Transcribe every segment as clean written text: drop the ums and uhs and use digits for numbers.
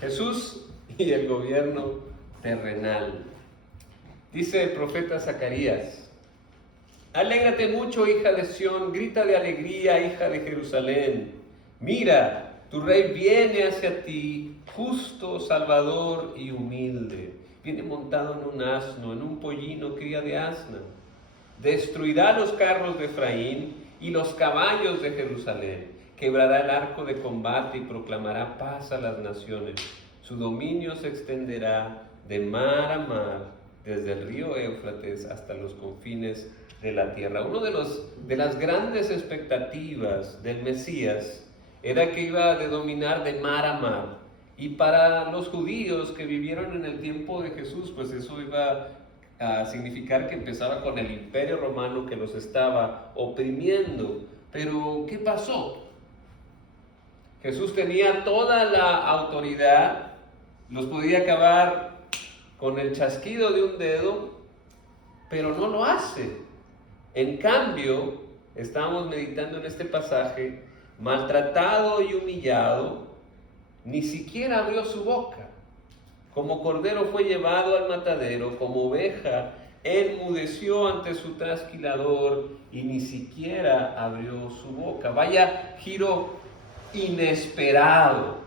Jesús y el gobierno terrenal. Dice el profeta Zacarías: alégrate mucho, hija de Sión, grita de alegría, hija de Jerusalén. Mira, tu rey viene hacia ti, justo, salvador y humilde. Viene montado en un asno, en un pollino, cría de asna. Destruirá los carros de Efraín y los caballos de Jerusalén. Quebrará el arco de combate y proclamará paz a las naciones. Su dominio se extenderá de mar a mar, desde el río Éufrates hasta los confines de la tierra. Una de las grandes expectativas del Mesías era que iba a dominar de mar a mar. Y para los judíos que vivieron en el tiempo de Jesús, pues eso iba a significar que empezaba con el Imperio Romano que los estaba oprimiendo. Pero ¿qué pasó? Jesús tenía toda la autoridad, los podía acabar con el chasquido de un dedo, pero no lo hace. En cambio, estamos meditando en este pasaje, maltratado y humillado, ni siquiera abrió su boca. Como cordero fue llevado al matadero, como oveja enmudeció ante su trasquilador y ni siquiera abrió su boca. Vaya giro inesperado.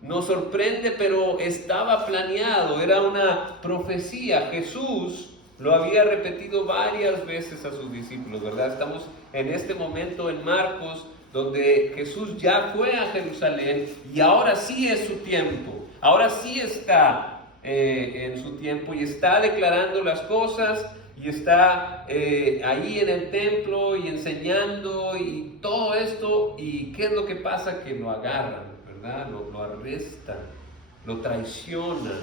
Nos sorprende, pero estaba planeado, era una profecía. Jesús lo había repetido varias veces a sus discípulos, ¿verdad? Estamos en este momento en Marcos, donde Jesús ya fue a Jerusalén y ahora sí es su tiempo. Ahora sí está en su tiempo y está declarando las cosas y está ahí en el templo y enseñando y todo esto. ¿Y qué es lo que pasa? Que lo agarran, ¿verdad? Lo arrestan, lo traicionan.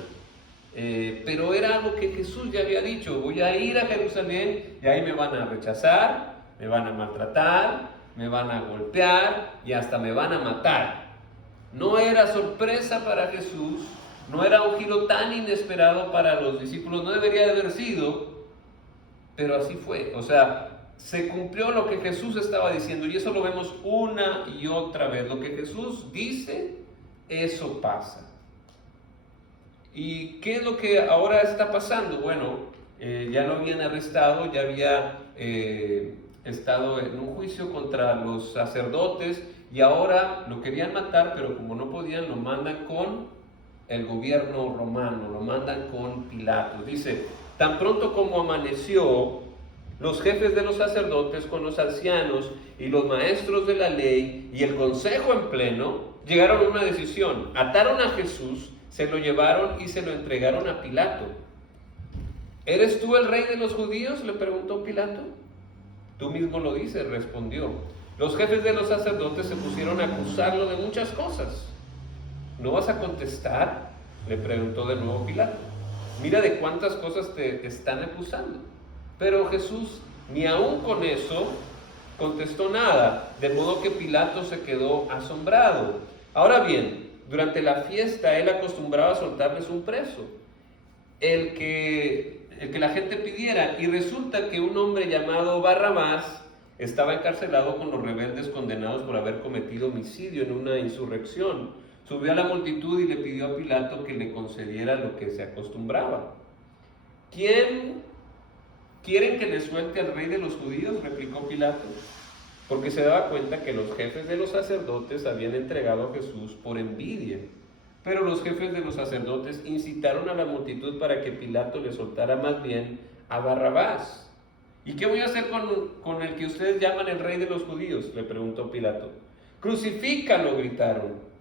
Pero era algo que Jesús ya había dicho: voy a ir a Jerusalén y ahí me van a rechazar, me van a maltratar, me van a golpear y hasta me van a matar. No era sorpresa para Jesús, no era un giro tan inesperado para los discípulos, no debería de haber sido, pero así fue. O sea, se cumplió lo que Jesús estaba diciendo y eso lo vemos una y otra vez. Lo que Jesús dice, eso pasa. ¿Y qué es lo que ahora está pasando? Bueno, ya lo habían arrestado, ya había estado en un juicio contra los sacerdotes y ahora lo querían matar, pero como no podían, lo mandan con el gobierno romano, lo mandan con Pilato. Dice: tan pronto como amaneció, los jefes de los sacerdotes con los ancianos y los maestros de la ley y el consejo en pleno llegaron a una decisión. Ataron a Jesús, se lo llevaron y se lo entregaron a Pilato. ¿Eres tú el rey de los judíos?, le preguntó Pilato. Tú mismo lo dices, respondió. Los jefes de los sacerdotes se pusieron a acusarlo de muchas cosas. ¿No vas a contestar?, le preguntó de nuevo Pilato. Mira de cuántas cosas te están acusando. Pero Jesús ni aún con eso contestó nada, de modo que Pilato se quedó asombrado. Ahora bien, durante la fiesta él acostumbraba a soltarles un preso, el que la gente pidiera, y resulta que un hombre llamado Barrabás estaba encarcelado con los rebeldes condenados por haber cometido homicidio en una insurrección. Subió a la multitud y le pidió a Pilato que le concediera lo que se acostumbraba. ¿Quieren que le suelte al rey de los judíos?, replicó Pilato, porque se daba cuenta que los jefes de los sacerdotes habían entregado a Jesús por envidia. Pero los jefes de los sacerdotes incitaron a la multitud para que Pilato le soltara más bien a Barrabás. ¿Y qué voy a hacer con el que ustedes llaman el rey de los judíos?, le preguntó Pilato. Crucifícalo, gritaron.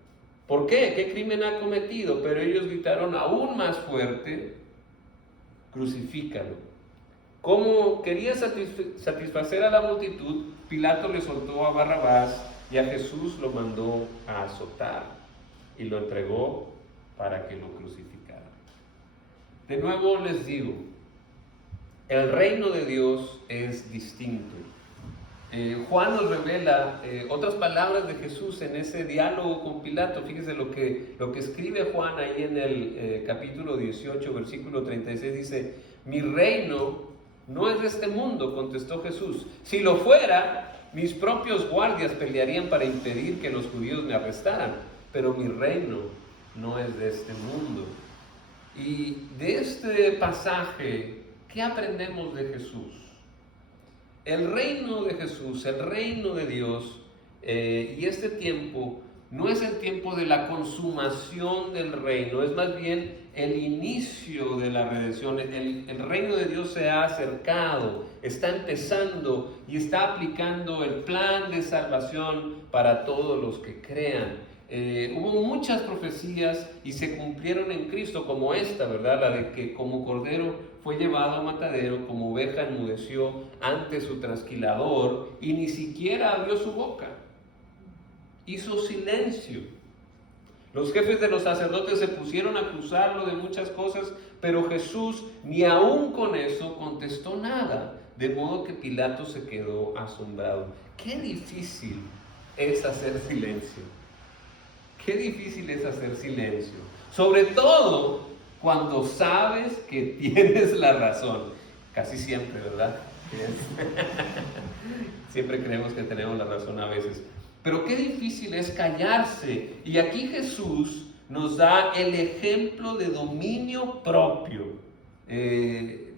¿Por qué? ¿Qué crimen ha cometido? Pero ellos gritaron aún más fuerte: crucifícalo. Como quería satisfacer a la multitud, Pilato le soltó a Barrabás y a Jesús lo mandó a azotar y lo entregó para que lo crucificaran. De nuevo les digo, el reino de Dios es distinto. Juan nos revela otras palabras de Jesús en ese diálogo con Pilato. Fíjese lo que escribe Juan ahí en el capítulo 18, versículo 36, dice: mi reino no es de este mundo, contestó Jesús. Si lo fuera, mis propios guardias pelearían para impedir que los judíos me arrestaran, pero mi reino no es de este mundo. Y de este pasaje, ¿qué aprendemos de Jesús? El reino de Jesús, el reino de Dios, y este tiempo no es el tiempo de la consumación del reino, es más bien el inicio de la redención. El reino de Dios se ha acercado, está empezando y está aplicando el plan de salvación para todos los que crean. Hubo muchas profecías y se cumplieron en Cristo, como esta, ¿verdad? La de que como cordero fue llevado a matadero, como oveja enmudeció ante su trasquilador y ni siquiera abrió su boca. Hizo silencio. Los jefes de los sacerdotes se pusieron a acusarlo de muchas cosas, pero Jesús ni aún con eso contestó nada, de modo que Pilato se quedó asombrado. Qué difícil es hacer silencio. Qué difícil es hacer silencio, sobre todo cuando sabes que tienes la razón. Casi siempre, ¿verdad? Siempre creemos que tenemos la razón a veces. Pero qué difícil es callarse. Y aquí Jesús nos da el ejemplo de dominio propio.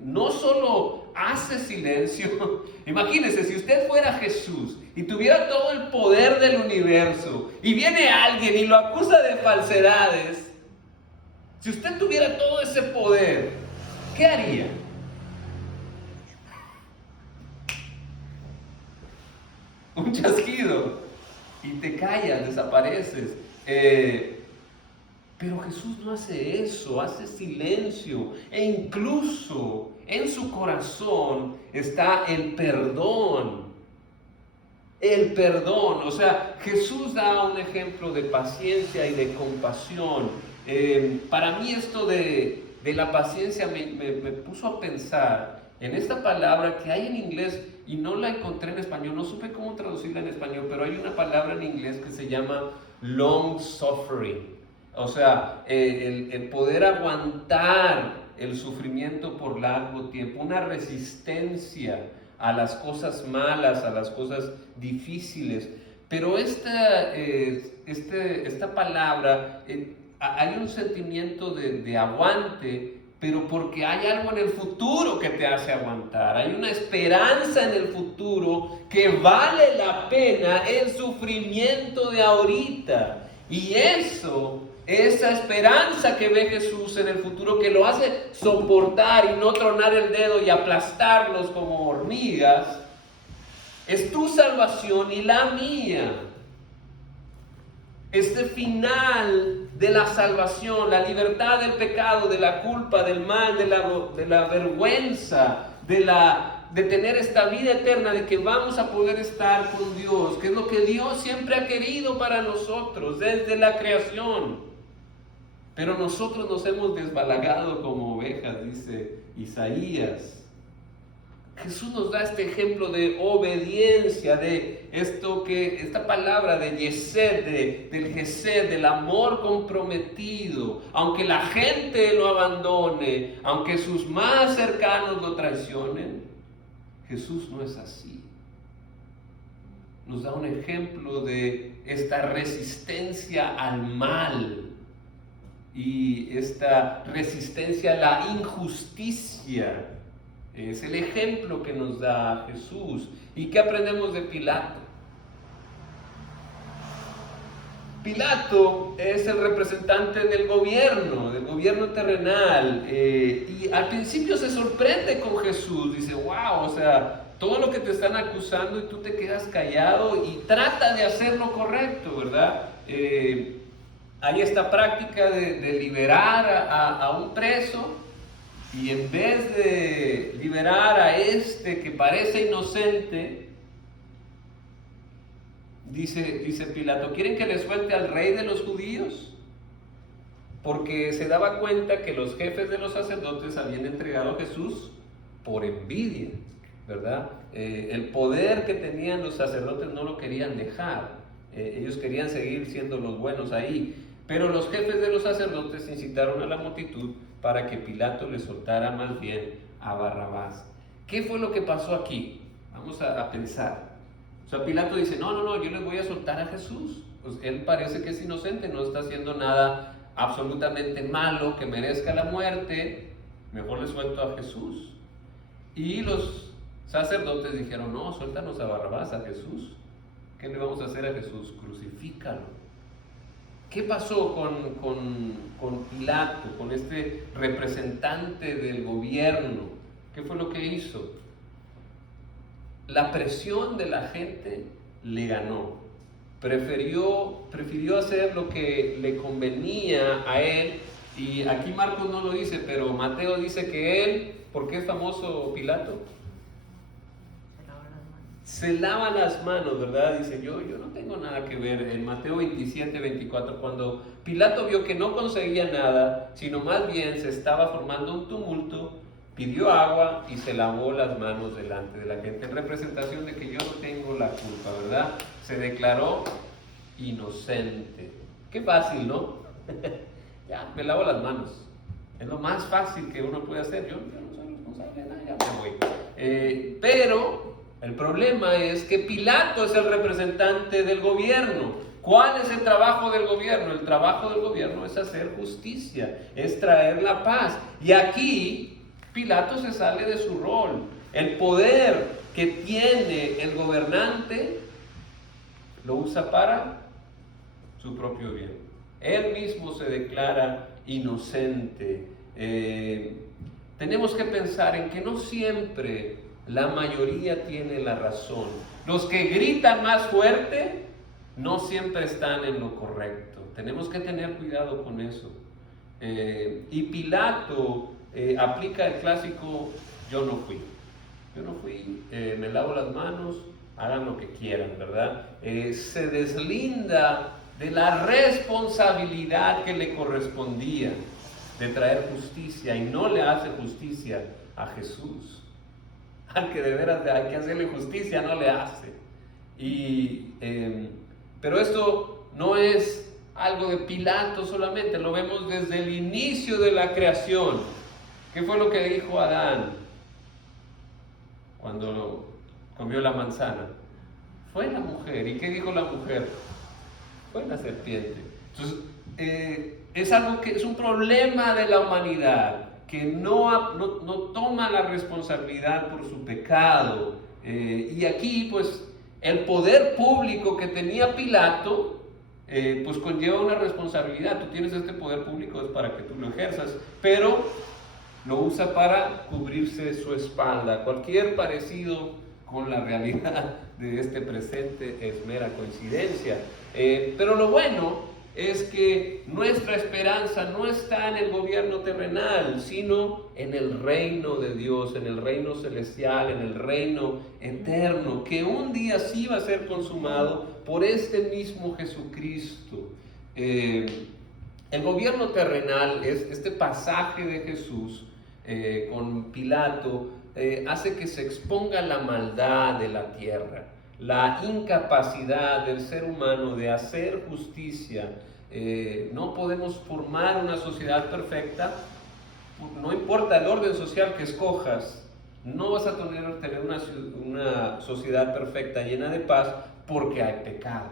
No solo hace silencio. Imagínense, si usted fuera Jesús y tuviera todo el poder del universo y viene alguien y lo acusa de falsedades, si usted tuviera todo ese poder, ¿qué haría? Un chasquido y te callas, desapareces. Pero Jesús no hace eso, hace silencio, e incluso en su corazón está el perdón. El perdón, o sea, Jesús da un ejemplo de paciencia y de compasión. Para mí esto de la paciencia me puso a pensar en esta palabra que hay en inglés y no la encontré en español, no supe cómo traducirla en español, pero hay una palabra en inglés que se llama long suffering. O sea, el poder aguantar el sufrimiento por largo tiempo, una resistencia a las cosas malas, a las cosas difíciles. Pero esta palabra, hay un sentimiento de aguante, pero porque hay algo en el futuro que te hace aguantar. Hay una esperanza en el futuro que vale la pena el sufrimiento de ahorita. Y esa esperanza que ve Jesús en el futuro, que lo hace soportar y no tronar el dedo y aplastarlos como hormigas, es tu salvación y la mía. Este final de la salvación, la libertad del pecado, de la culpa, del mal, de la vergüenza, de tener esta vida eterna, de que vamos a poder estar con Dios, que es lo que Dios siempre ha querido para nosotros desde la creación. Pero nosotros nos hemos desbalagado como ovejas, dice Isaías. Jesús nos da este ejemplo de obediencia, de esta palabra de yesed, del gesed, del amor comprometido. Aunque la gente lo abandone, aunque sus más cercanos lo traicionen, Jesús no es así. Nos da un ejemplo de esta resistencia al mal y esta resistencia a la injusticia. Es el ejemplo que nos da Jesús. ¿Y qué aprendemos de Pilato? Pilato es el representante del gobierno terrenal, y al principio se sorprende con Jesús, dice, wow, o sea, todo lo que te están acusando y tú te quedas callado y trata de hacer lo correcto, ¿verdad? Hay esta práctica de liberar a un preso, y en vez de liberar a este que parece inocente, dice Pilato, ¿quieren que les suelte al rey de los judíos? Porque se daba cuenta que los jefes de los sacerdotes habían entregado a Jesús por envidia, ¿verdad? El poder que tenían los sacerdotes no lo querían dejar, ellos querían seguir siendo los buenos ahí, pero los jefes de los sacerdotes incitaron a la multitud para que Pilato le soltara más bien a Barrabás. ¿Qué fue lo que pasó aquí? Vamos a pensar. O sea, Pilato dice, no, yo les voy a soltar a Jesús. Pues él parece que es inocente, no está haciendo nada absolutamente malo que merezca la muerte, mejor le suelto a Jesús. Y los sacerdotes dijeron, no, suéltanos a Barrabás, a Jesús. ¿Qué le vamos a hacer a Jesús? Crucifícalo. ¿Qué pasó con Pilato, con este representante del gobierno? ¿Qué fue lo que hizo? La presión de la gente le ganó. Prefirió hacer lo que le convenía a él. Y aquí Marcos no lo dice, pero Mateo dice que él, ¿por qué es famoso Pilato? Se lava las manos, ¿verdad? Dice, yo no tengo nada que ver. En Mateo 27, 24, cuando Pilato vio que no conseguía nada, sino más bien se estaba formando un tumulto, pidió agua y se lavó las manos delante de la gente, en representación de que yo no tengo la culpa, ¿verdad? Se declaró inocente. Qué fácil, ¿no? Ya, me lavo las manos. Es lo más fácil que uno puede hacer. Yo no soy responsable de nada, ya me voy. Pero el problema es que Pilato es el representante del gobierno. ¿Cuál es el trabajo del gobierno? El trabajo del gobierno es hacer justicia, es traer la paz. Y aquí Pilato se sale de su rol. El poder que tiene el gobernante lo usa para su propio bien. Él mismo se declara inocente. Tenemos que pensar en que no siempre la mayoría tiene la razón. Los que gritan más fuerte no siempre están en lo correcto. Tenemos que tener cuidado con eso. Y Pilato aplica el clásico, yo no fui, me lavo las manos, hagan lo que quieran, ¿verdad? Se deslinda de la responsabilidad que le correspondía de traer justicia y no le hace justicia a Jesús. Al que de veras hay que hacerle justicia, no le hace. Pero esto no es algo de Pilato solamente, lo vemos desde el inicio de la creación. ¿Qué fue lo que dijo Adán cuando comió la manzana? Fue la mujer. ¿Y qué dijo la mujer? Fue la serpiente. Entonces, es algo que es un problema de la humanidad, que no toma la responsabilidad por su pecado. Y aquí, pues, el poder público que tenía Pilato, pues conlleva una responsabilidad. Tú tienes este poder público, es para que tú lo ejerzas, pero lo usa para cubrirse su espalda. Cualquier parecido con la realidad de este presente es mera coincidencia. Pero lo bueno es que nuestra esperanza no está en el gobierno terrenal, sino en el reino de Dios, en el reino celestial, en el reino eterno, que un día sí va a ser consumado por este mismo Jesucristo. El gobierno terrenal, este pasaje de Jesús con Pilato, hace que se exponga la maldad de la tierra, la incapacidad del ser humano de hacer justicia. No podemos formar una sociedad perfecta, no importa el orden social que escojas, no vas a tener una sociedad perfecta llena de paz porque hay pecado.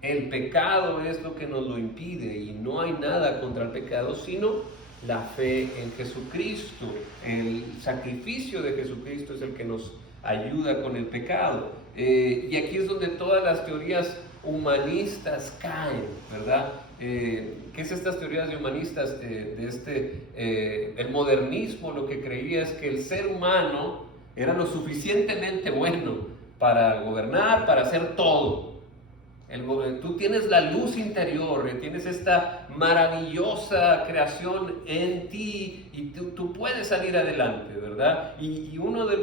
El pecado es lo que nos lo impide y no hay nada contra el pecado sino la fe en Jesucristo. El sacrificio de Jesucristo es el que nos ayuda con el pecado. Y aquí es donde todas las teorías humanistas caen, ¿verdad? ¿Qué es estas teorías humanistas? El modernismo lo que creía es que el ser humano era lo suficientemente bueno para gobernar, para hacer todo. Tú tienes la luz interior, tienes esta maravillosa creación en ti y tú puedes salir adelante, ¿verdad? Y uno de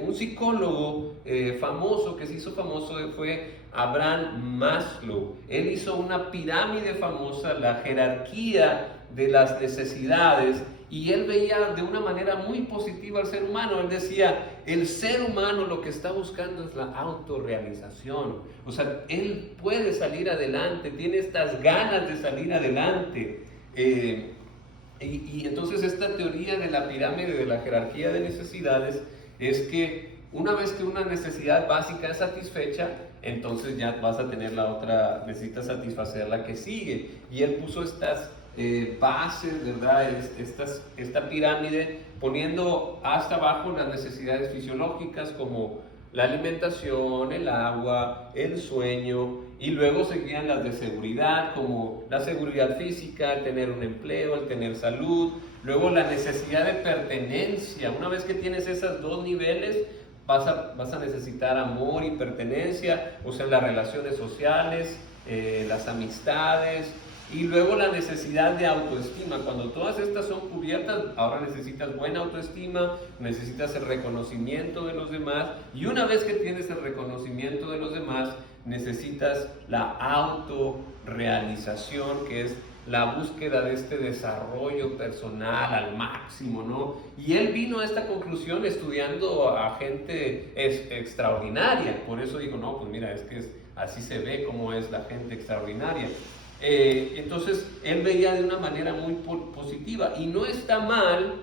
un psicólogo famoso que se hizo famoso fue Abraham Maslow. Él hizo una pirámide famosa, la jerarquía de las necesidades, y él veía de una manera muy positiva al ser humano. Él decía, el ser humano lo que está buscando es la autorrealización. O sea, él puede salir adelante, tiene estas ganas de salir adelante. Y entonces esta teoría de la pirámide, de la jerarquía de necesidades, es que una vez que una necesidad básica es satisfecha, entonces ya vas a tener la otra, necesitas satisfacer la que sigue. Y él puso estas bases, ¿verdad? Esta pirámide, poniendo hasta abajo las necesidades fisiológicas como la alimentación, el agua, el sueño, y luego seguían las de seguridad, como la seguridad física, el tener un empleo, el tener salud, luego la necesidad de pertenencia. Una vez que tienes esos dos niveles, vas a necesitar amor y pertenencia, o sea, las relaciones sociales, las amistades, y luego la necesidad de autoestima. Cuando todas estas son cubiertas, ahora necesitas buena autoestima, necesitas el reconocimiento de los demás, y una vez que tienes el reconocimiento de los demás, necesitas la autorrealización, que es la búsqueda de este desarrollo personal al máximo, ¿no? Y él vino a esta conclusión estudiando a gente extraordinaria. Por eso digo, no, pues mira, es que así se ve cómo es la gente extraordinaria. Entonces él veía de una manera muy positiva, y no está mal,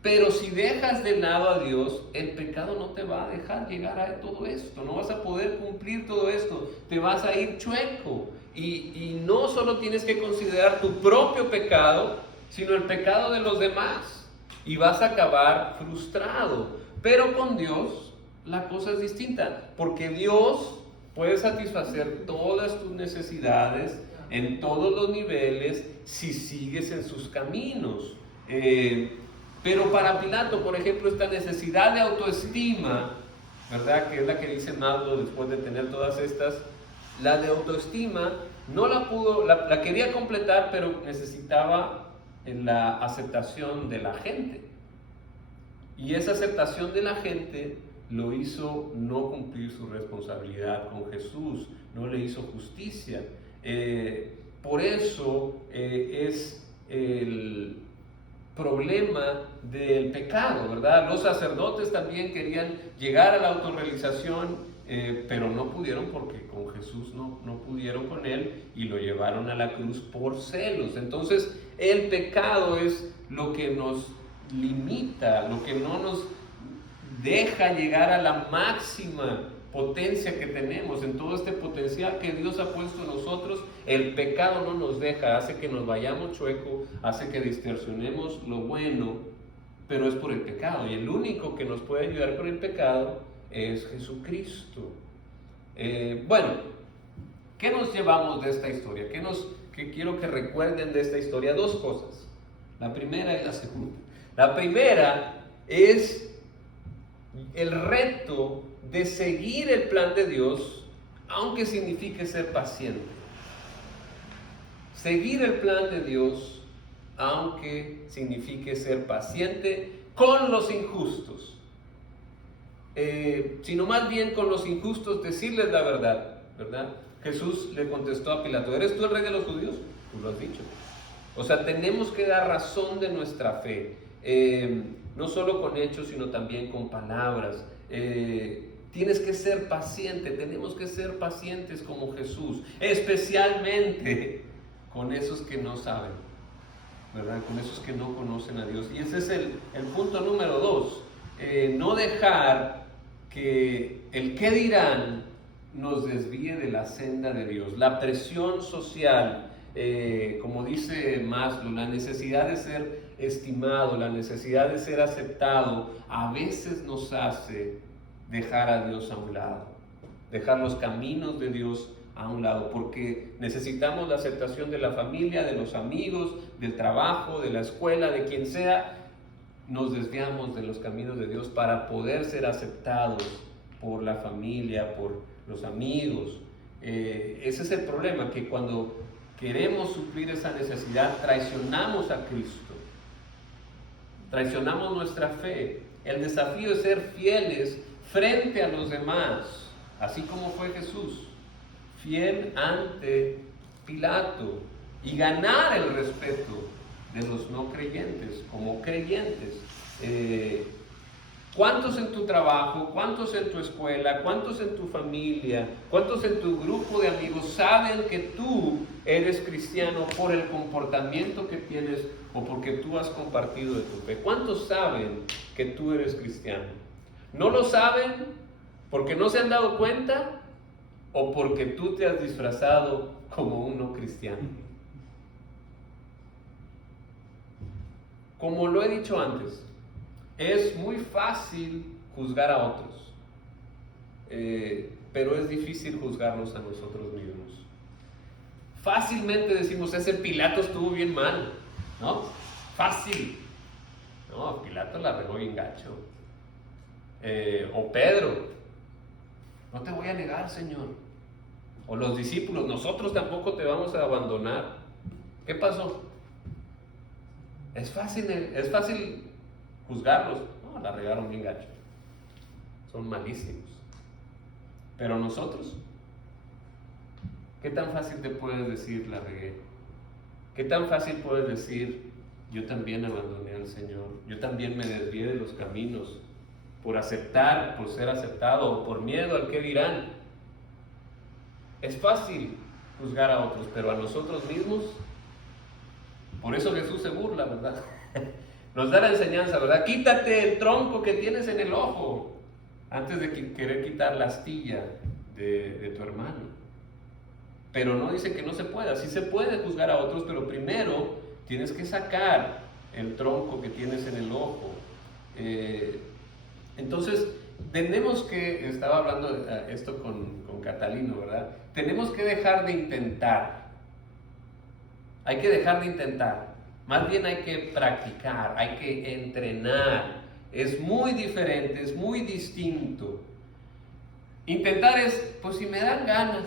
pero si dejas de lado a Dios, el pecado no te va a dejar llegar a todo esto, no vas a poder cumplir todo esto, te vas a ir chueco, y no solo tienes que considerar tu propio pecado, sino el pecado de los demás, y vas a acabar frustrado. Pero con Dios la cosa es distinta, porque Dios puede satisfacer todas tus necesidades en todos los niveles si sigues en sus caminos. Pero para Pilato, por ejemplo, esta necesidad de autoestima, ¿verdad? Que es la que dice Naldo después de tener todas estas, la de autoestima no la pudo, la quería completar, pero necesitaba la aceptación de la gente. Y esa aceptación de la gente lo hizo no cumplir su responsabilidad con Jesús, no le hizo justicia. Por eso es el problema del pecado, ¿verdad? Los sacerdotes también querían llegar a la autorrealización, pero no pudieron, porque con Jesús no pudieron con él, y lo llevaron a la cruz por celos. Entonces el pecado es lo que nos limita, lo que no nos deja llegar a la máxima potencia que tenemos, en todo este potencial que Dios ha puesto en nosotros. El pecado no nos deja, hace que nos vayamos chueco, hace que distorsionemos lo bueno, pero es por el pecado, y el único que nos puede ayudar con el pecado es Jesucristo. Bueno, ¿qué nos llevamos de esta historia? ¿Qué quiero que recuerden de esta historia? Dos cosas, la primera y la segunda. La primera es el reto de seguir el plan de Dios, aunque signifique ser paciente. Seguir el plan de Dios, aunque signifique ser paciente con los injustos. Sino más bien con los injustos decirles la verdad, ¿verdad? Jesús le contestó a Pilato: ¿eres tú el rey de los judíos? Tú lo has dicho. O sea, tenemos que dar razón de nuestra fe, no solo con hechos, sino también con palabras. Tienes que ser paciente, tenemos que ser pacientes como Jesús, especialmente con esos que no saben, ¿verdad? Con esos que no conocen a Dios. Y ese es el punto número 2, no dejar que el qué dirán nos desvíe de la senda de Dios. La presión social, como dice Maslow, la necesidad de ser estimado, la necesidad de ser aceptado, a veces nos hace dejar a Dios a un lado, dejar los caminos de Dios a un lado, porque necesitamos la aceptación de la familia, de los amigos, del trabajo, de la escuela, de quien sea. Nos desviamos de los caminos de Dios para poder ser aceptados por la familia, por los amigos. Ese es el problema, que cuando queremos suplir esa necesidad, traicionamos a Cristo, traicionamos nuestra fe. El desafío es ser fieles frente a los demás, así como fue Jesús, fiel ante Pilato, y ganar el respeto de los no creyentes como creyentes. ¿Cuántos en tu trabajo, cuántos en tu escuela, cuántos en tu familia, cuántos en tu grupo de amigos saben que tú eres cristiano por el comportamiento que tienes o porque tú has compartido de tu fe? ¿Cuántos saben que tú eres cristiano? ¿No lo saben porque no se han dado cuenta, o porque tú te has disfrazado como un no cristiano. Como lo he dicho antes, es muy fácil juzgar a otros, pero es difícil juzgarnos a nosotros mismos. Fácilmente decimos, ese Pilato estuvo bien mal, ¿no? Fácil. No, Pilato la regó bien gacho. O Pedro, no te voy a negar, Señor. O los discípulos, nosotros tampoco te vamos a abandonar. ¿Qué pasó? Es fácil juzgarlos. No, la regaron bien gacho. Son malísimos. Pero nosotros, ¿qué tan fácil te puedes decir la regué? ¿Qué tan fácil puedes decir yo también abandoné al Señor? Yo también me desvié de los caminos por aceptar, por ser aceptado o por miedo al qué dirán. Es fácil juzgar a otros, pero a nosotros mismos, por eso Jesús se burla, ¿verdad? Nos da la enseñanza, ¿verdad? Quítate el tronco que tienes en el ojo antes de querer quitar la astilla de tu hermano. Pero no dice que no se pueda, sí se puede juzgar a otros, pero primero tienes que sacar el tronco que tienes en el ojo. Entonces, estaba hablando esto con Catalino, ¿verdad? Tenemos que dejar de intentar. Hay que dejar de intentar. Más bien hay que practicar, hay que entrenar. Es muy diferente, es muy distinto. Intentar es, pues si me dan ganas,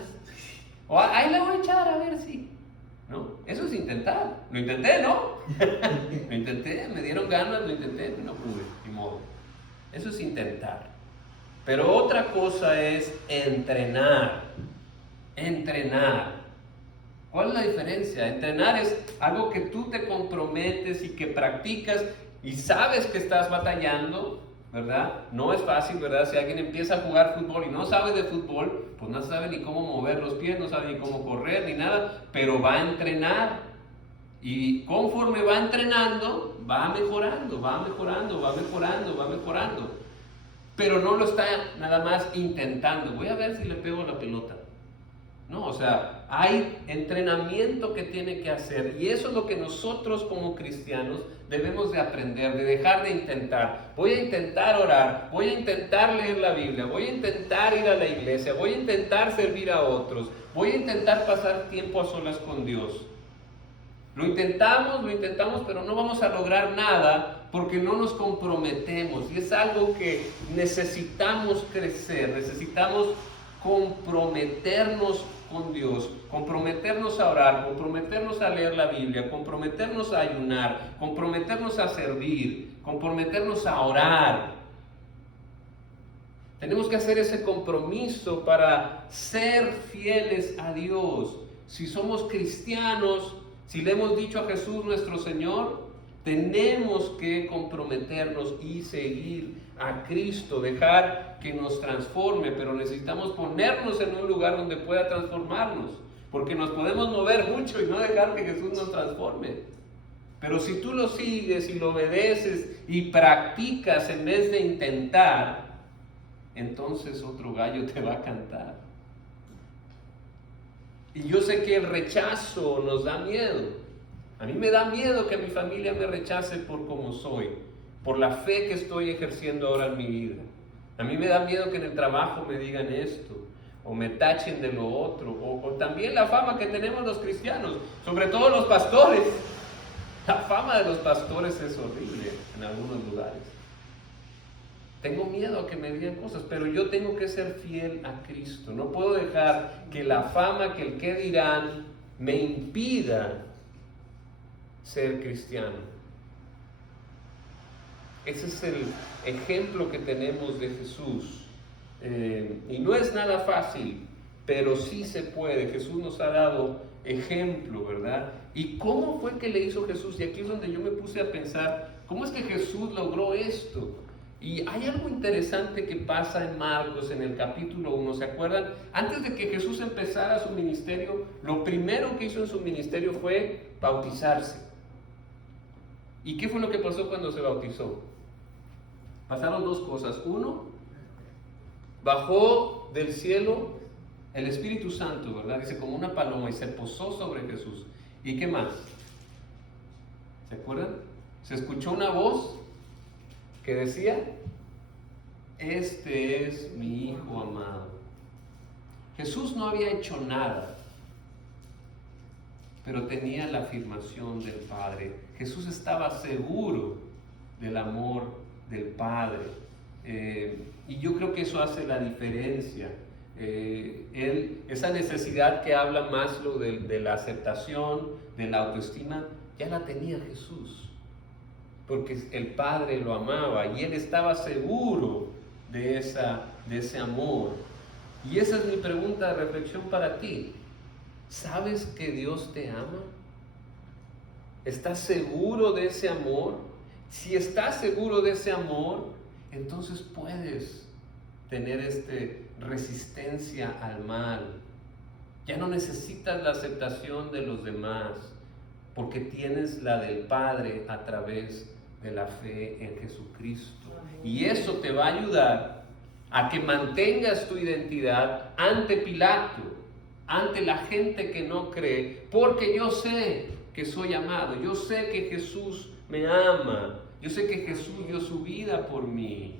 o ahí la voy a echar a ver si. ¿No? Eso es intentar. Lo intenté, ¿no? Lo intenté, me dieron ganas, lo intenté, no pude, ni modo. Eso es intentar. Pero otra cosa es entrenar. Entrenar. ¿Cuál es la diferencia? Entrenar es algo que tú te comprometes y que practicas y sabes que estás batallando, ¿verdad? No es fácil, ¿verdad? Si alguien empieza a jugar fútbol y no sabe de fútbol, pues no sabe ni cómo mover los pies, no sabe ni cómo correr, ni nada, pero va a entrenar. Y conforme va entrenando, va mejorando, va mejorando, va mejorando, va mejorando. Pero no lo está nada más intentando. Voy a ver si le pego la pelota. No, o sea, hay entrenamiento que tiene que hacer y eso es lo que nosotros como cristianos debemos de aprender, de dejar de intentar. Voy a intentar orar, voy a intentar leer la Biblia, voy a intentar ir a la iglesia, voy a intentar servir a otros, voy a intentar pasar tiempo a solas con Dios. Lo intentamos, pero no vamos a lograr nada porque no nos comprometemos y es algo que necesitamos crecer, necesitamos comprometernos con Dios, comprometernos a orar, comprometernos a leer la Biblia, comprometernos a ayunar, comprometernos a servir, comprometernos a orar. Tenemos que hacer ese compromiso para ser fieles a Dios. Si somos cristianos, si le hemos dicho a Jesús nuestro Señor, tenemos que comprometernos y seguir a Cristo, dejar que nos transforme, pero necesitamos ponernos en un lugar donde pueda transformarnos, porque nos podemos mover mucho y no dejar que Jesús nos transforme. Pero si tú lo sigues y lo obedeces y practicas en vez de intentar, entonces otro gallo te va a cantar. Y yo sé que el rechazo nos da miedo. A mí me da miedo que mi familia me rechace por como soy, por la fe que estoy ejerciendo ahora en mi vida. A mí me da miedo que en el trabajo me digan esto, o me tachen de lo otro, o también la fama que tenemos los cristianos, sobre todo los pastores. La fama de los pastores es horrible en algunos lugares. Tengo miedo a que me digan cosas, pero yo tengo que ser fiel a Cristo. No puedo dejar que la fama, que el qué dirán, me impida ser cristiano. Ese es el ejemplo que tenemos de Jesús. Y no es nada fácil, pero sí se puede. Jesús nos ha dado ejemplo, ¿verdad? ¿Y cómo fue que le hizo Jesús? Y aquí es donde yo me puse a pensar, ¿cómo es que Jesús logró esto? Y hay algo interesante que pasa en Marcos, en el capítulo 1, ¿se acuerdan? Antes de que Jesús empezara su ministerio, lo primero que hizo en su ministerio fue bautizarse. ¿Y qué fue lo que pasó cuando se bautizó? Pasaron dos cosas. Uno, bajó del cielo El Espíritu Santo, ¿verdad? Dice, como una paloma y se posó sobre Jesús. ¿Y qué más? ¿Se acuerdan? Se escuchó una voz que decía, este es mi Hijo amado. Jesús no había hecho nada, pero tenía la afirmación del Padre. Jesús estaba seguro del amor del Padre. Y yo creo que eso hace la diferencia. Esa necesidad que habla Maslow de la aceptación, de la autoestima, ya la tenía Jesús, porque el Padre lo amaba y él estaba seguro de ese amor. Y esa es mi pregunta de reflexión para ti. ¿Sabes que Dios te ama? ¿Estás seguro de ese amor? Si estás seguro de ese amor, entonces puedes tener resistencia al mal. Ya no necesitas la aceptación de los demás, porque tienes la del Padre a través de la fe en Jesucristo. Y eso te va a ayudar a que mantengas tu identidad ante Pilato, ante la gente que no cree, porque yo sé que soy amado, yo sé que Jesús me ama, yo sé que Jesús dio su vida por mí.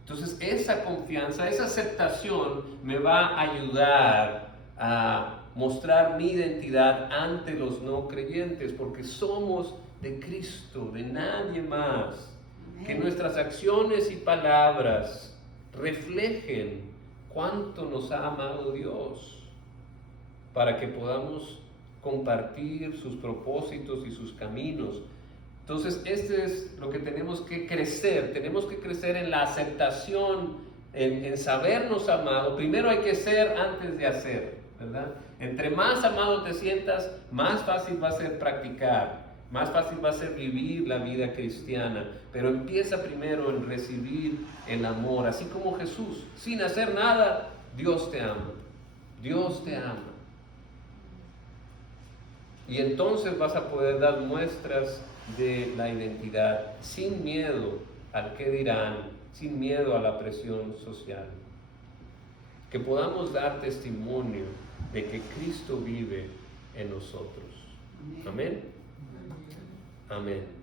Entonces esa confianza, esa aceptación me va a ayudar a mostrar mi identidad ante los no creyentes, porque somos de Cristo, de nadie más. Que nuestras acciones y palabras reflejen cuánto nos ha amado Dios, para que podamos compartir sus propósitos y sus caminos. Entonces, es lo que tenemos que crecer en la aceptación, en sabernos amados. Primero hay que ser antes de hacer, ¿verdad? Entre más amado te sientas, más fácil va a ser practicar, más fácil va a ser vivir la vida cristiana. Pero empieza primero en recibir el amor, así como Jesús, sin hacer nada, Dios te ama, Dios te ama. Y entonces vas a poder dar muestras de la identidad sin miedo al qué dirán, sin miedo a la presión social. Que podamos dar testimonio de que Cristo vive en nosotros. Amén. Amén.